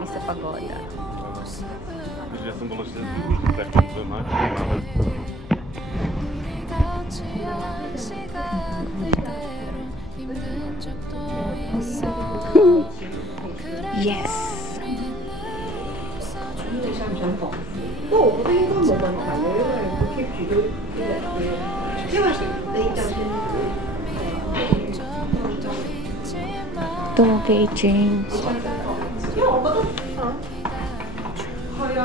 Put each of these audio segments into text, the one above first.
kami sa pagoda. Yes! 不过我觉得应该冇問題嘅，因為佢 keep 住都因為你就算都 okay, James. 因為我覺得係啊。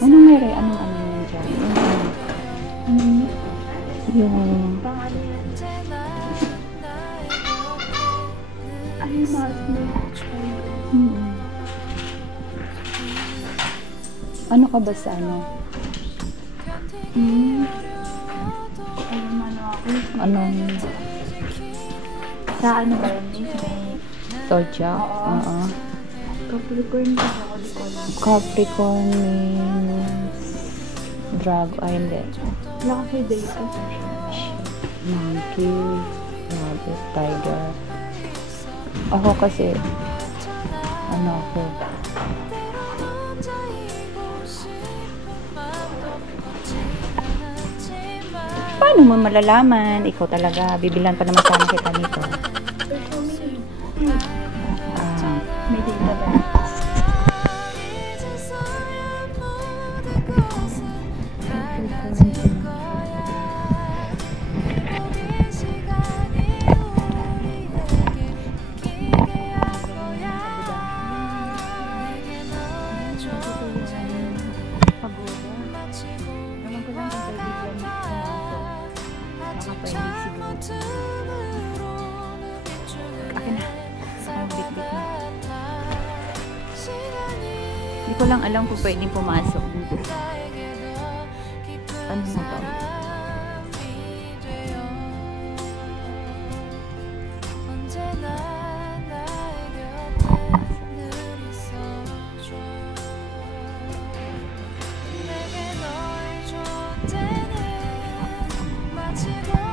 Anong meron? Anong ano yun dyan? Yung... Ay, mas mo. Ano ka ba sa ano? Alam ano ako. Anong... Sa ano ba yun? May Torcha? Oo. Capricorn ba ako? Di ko alam. Capricorn means... Drag Island. Wala kasi data. Monkey. Rabbit. Tiger. Ako kasi... Ano ako? Paano mo malalaman? Ikaw talaga. Bibilan pa naman sana kita nito. May data ba? Hindi ko lang alam kung pwedeng pumasok dito. Ano na to?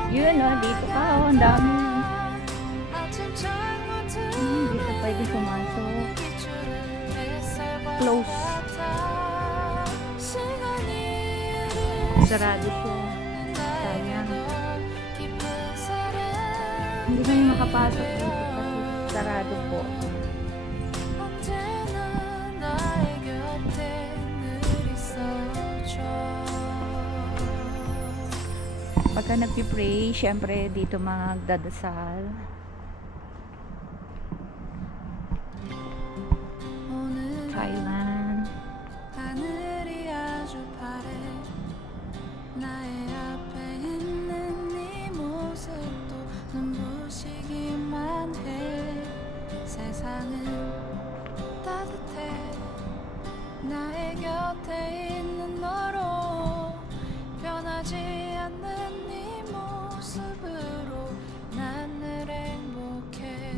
Yun o, dito ka o, ang dami. Dito pwede pumasok. Close. Sarado siya. Sayang. Hindi kami makapasok dito kasi sarado po. Pagka nagpipray, syempre dito magdadasal. Thailand. 나의 곁에 있는 너로 변하지 않는 네 모습으로 난 늘 행복해.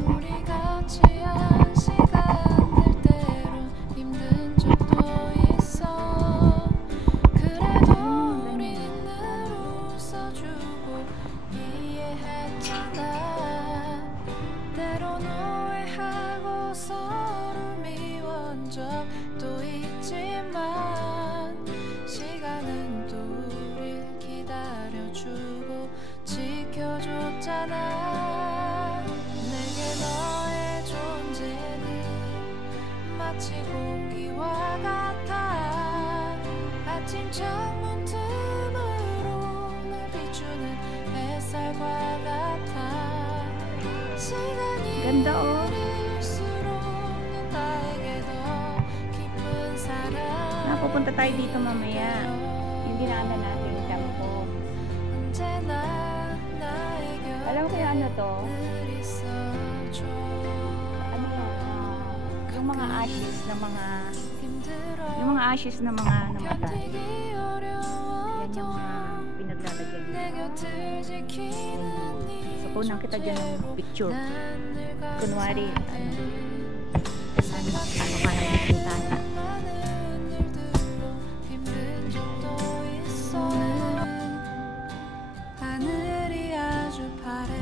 우리 같이 한 시간들 때론 힘든 적도 있어. 그래도 우린 늘 웃어주고 이해했잖아. 때론 오해하고 서로 미워한 적도 있지만 시간은 또 우릴 기다려주고 지켜줬잖아. 내게 너의 존재는 마치 공기와 같아. 아침 창문 틈으로 날 비추는 햇살과 같아. 시간이 Ganda oh. Pupunta tayo dito mamaya. Yung dinaanan natin yung tempo. Alam ko yung ano to? Ano yung mga ashes na mga namatay. Yan yung mga 곁을 지키는 So, kunan kita dyan ng picture. Kunwari, ano kaya makita na. 하늘이 아주 파래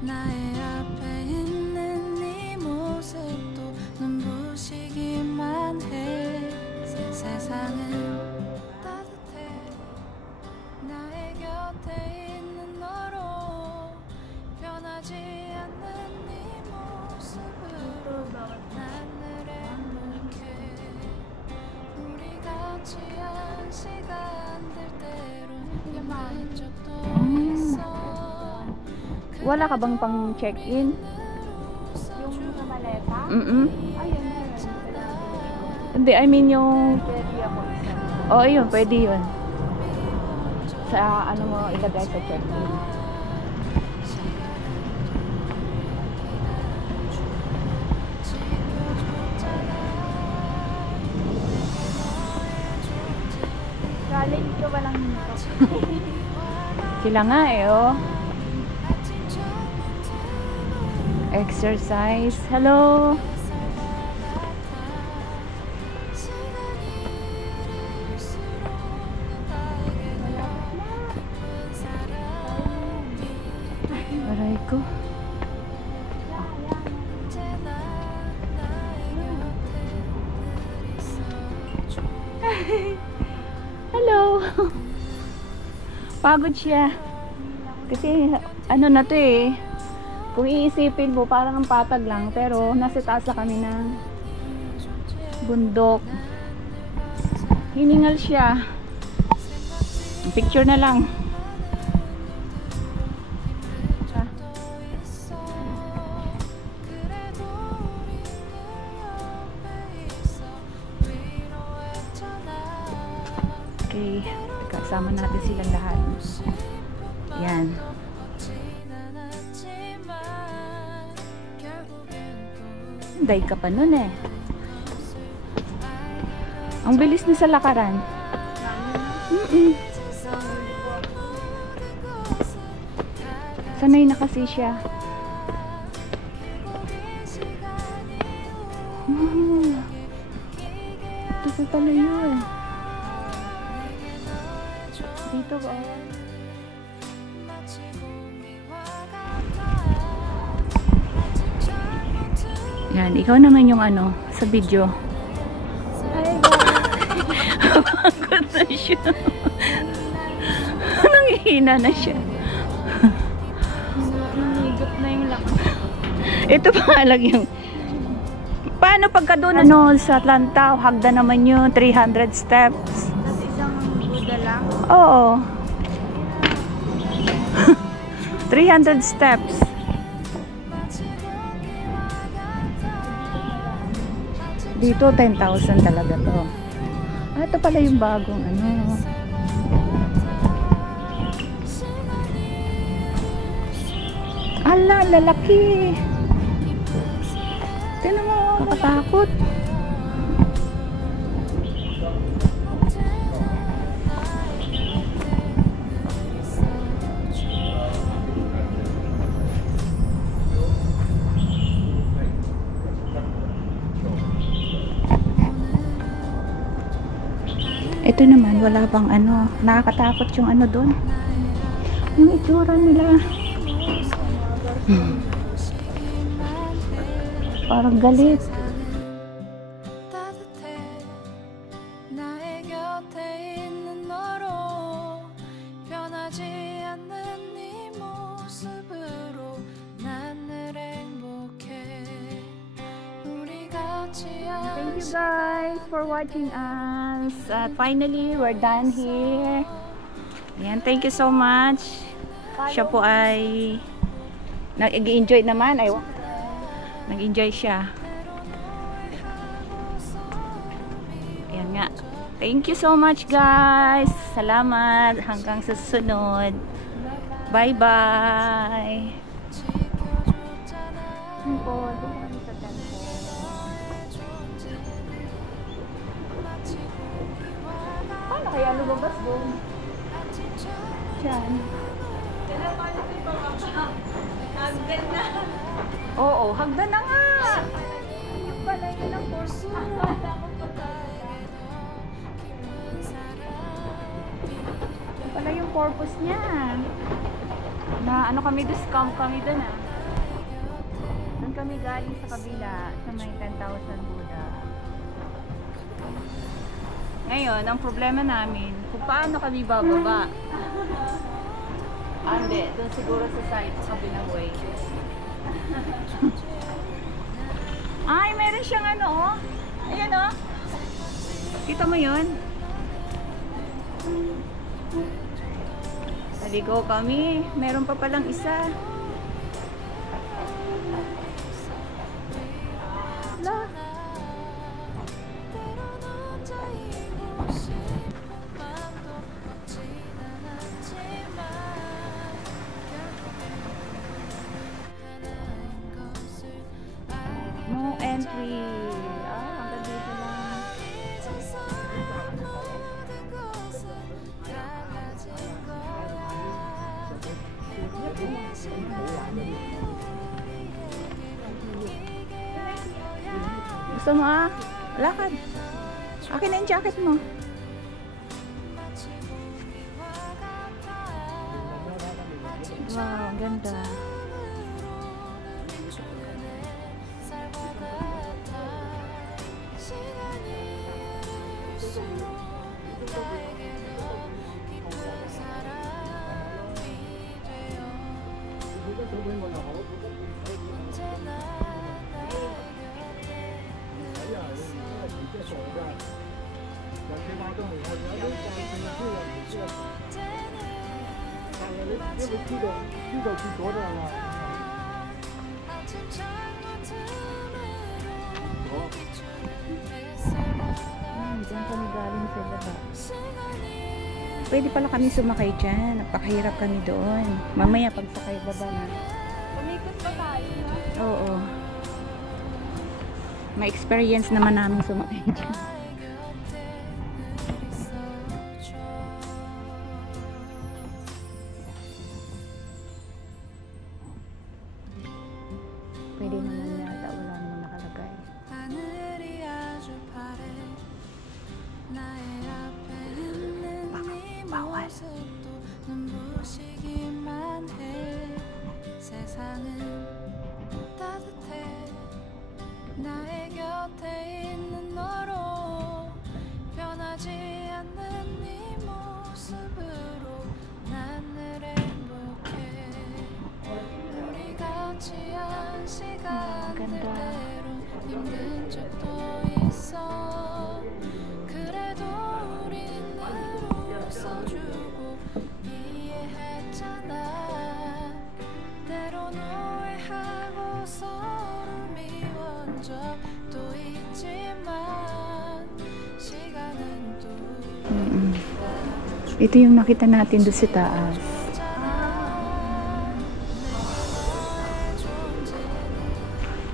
나의 앞에 있는 네 모습도 눈부시기만 해 세상은 따뜻해 나의 곁에 있는 너로 변하지 않는 네 모습으로 난 늘 행복해 우리 같이 한 시간들 때론 힘든 적도 있어 Wala ka bang pang check-in? Yung sa maleta? Mm-mm. Ayun, meron. Hindi, I mean yung... Pwede ako isa. Oo, yun. Pwede yun. Sa ano mo ilagay sa check-in. Challenge ko walang nito. Sila nga eh, oh. Exercise. Hello. Aray ko. Hello. Pagod siya. Kasi ano na to eh. Kung iisipin mo, parang ang patag lang. Pero nasa taas na kami ng bundok. Hiningal siya. Picture na lang. Okay. Kasama natin silang lahat. Yan. Day ka pa nun eh. Ang bilis na sa lakaran. Sanay na kasi siya. Ito pa pala yun. Dito ba? Yan, ikaw naman yung ano, sa video. Ay, guys. Pagod na siya. Nanghihina na siya. Inigop na yung lakas. Ito pa lang yung... Paano pagka doon ano, sa Atlanta, hagda naman yun, 300 steps. Tapos isang Buddha lang. Oo. 300 steps. Dito 10,000 talaga to. Ah, ito pala yung bagong ano. Ala, lalaki. Tingnan mo, nakatakot. Ito naman, wala bang ano, nakakatakot yung ano doon. Yung itsura nila. Parang galit. 나의 곁에 있는 너로 변하지 않는 네 모습으로 난 늘 행복해 우리 같이 Thank you guys for watching us. At finally, we're done here. Ayan, thank you so much. Siya po ay nag-enjoy naman. Ay, nag-enjoy siya. Ayan nga. Thank you so much guys. Salamat. Hanggang sa susunod. Bye-bye. Temple. Doon kami sa temple. Paano kaya lumabas doon? dyan. Oo, hagdan na nga. Yung pala yun ang porso. Pala yung purpose niya. Na ano kami, discount kami dun ah. Doon kami galing sa kabila sa may 10,000 Buddha. Ngayon, ang problema namin, kung paano kami bababa. Hindi, doon siguro sa side, sa kabilang way. Ay, meron siyang ano oh. Ayan oh. Kita mo yun? Naligo kami. Meron pa palang isa. La. No entry. Hanggang dito lang. Gusto mo ah? Lakad. Akin na yung jacket mo. Wow, ang ganda. Diyan kami galing sa baba. Pwede pala kami sumakay dyan. Napakahirap kami doon. Mamaya pagsakay baba na. Pumikot pa tayo, no? Oo. May experience naman namin sumakay dyan. Pwede naman yata. Wala naman nakalagay. 하늘이 아주 파래 나의 앞에 있는 네 모습도 눈부시기만 해 세상은 따뜻해 나의 곁에 있는 너로 변하지 않는 네 모습으로 난 늘 행복해 우리 같이 한 시간들 때론 힘든 적도 있어 그래도 우린 늘 웃어주고 이해했잖아 때론 오해하고 서로 미운 적도 있지만 시간은 또 Ito yung nakita natin doon sa taas.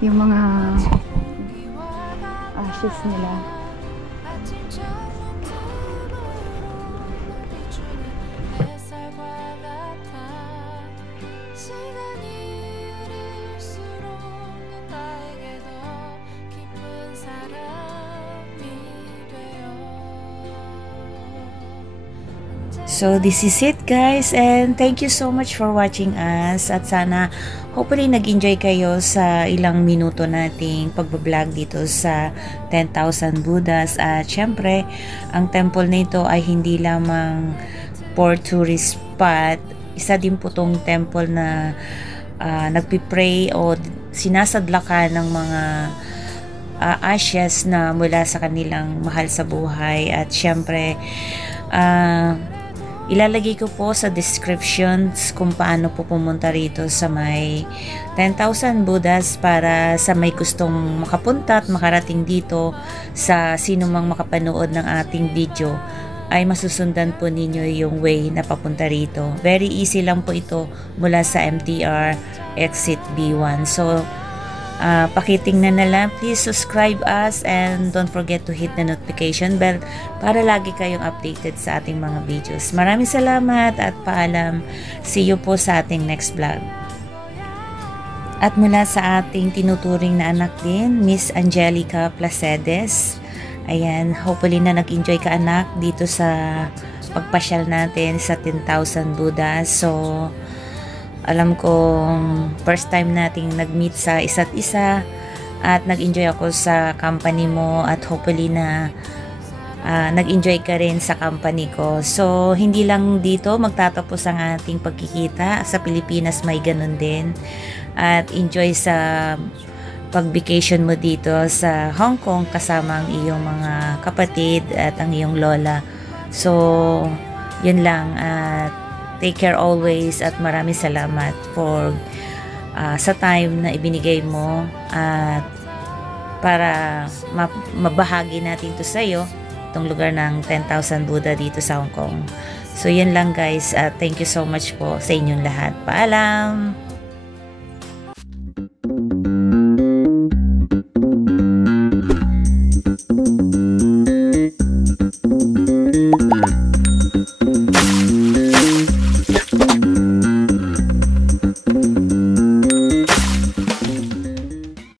Yung mga ashes nila. 아침 창문 틈으로 비추는 햇살과 같아 시간이 흐를수록 넌 나에게 더 깊은 사람이 되어 So this is it guys, and thank you so much for watching us, at sana hopefully nag-enjoy kayo sa ilang minuto nating pagbablog dito sa 10,000 Buddhas. At syempre ang temple nito ay hindi lamang for tourist spot, isa din po tong temple na nagpipray o sinasadlakan ng mga ashes na mula sa kanilang mahal sa buhay. At syempre ilalagay ko po sa descriptions kung paano po pumunta rito sa may 10,000 Buddhas para sa may gustong makapunta at makarating dito, sa sino mang makapanood ng ating video ay masusundan po ninyo yung way na papunta rito. Very easy lang po ito mula sa MTR exit B1. So pakitingnan na lang. Please subscribe us and don't forget to hit the notification bell para lagi kayong updated sa ating mga videos. Maraming salamat at paalam. See you po sa ating next vlog. At mula sa ating tinuturing na anak din, Miss Angelica Placedes. Ayan, hopefully na nag-enjoy ka anak dito sa pagpasyal natin sa 10,000 Buddha. So, alam ko first time nating nag-meet sa isa't isa at nag-enjoy ako sa company mo at hopefully na nag-enjoy ka rin sa company ko. So, hindi lang dito magtatapos ang ating pagkikita. Sa Pilipinas may ganun din. At enjoy sa pag-vacation mo dito sa Hong Kong kasama ang iyong mga kapatid at ang iyong lola. So, yun lang at take care always at maraming salamat for sa time na ibinigay mo at para mabahagi natin to sa iyo itong lugar ng 10,000 Buddha dito sa Hong Kong. So, yun lang guys. Thank you so much po sa inyong lahat. Paalam!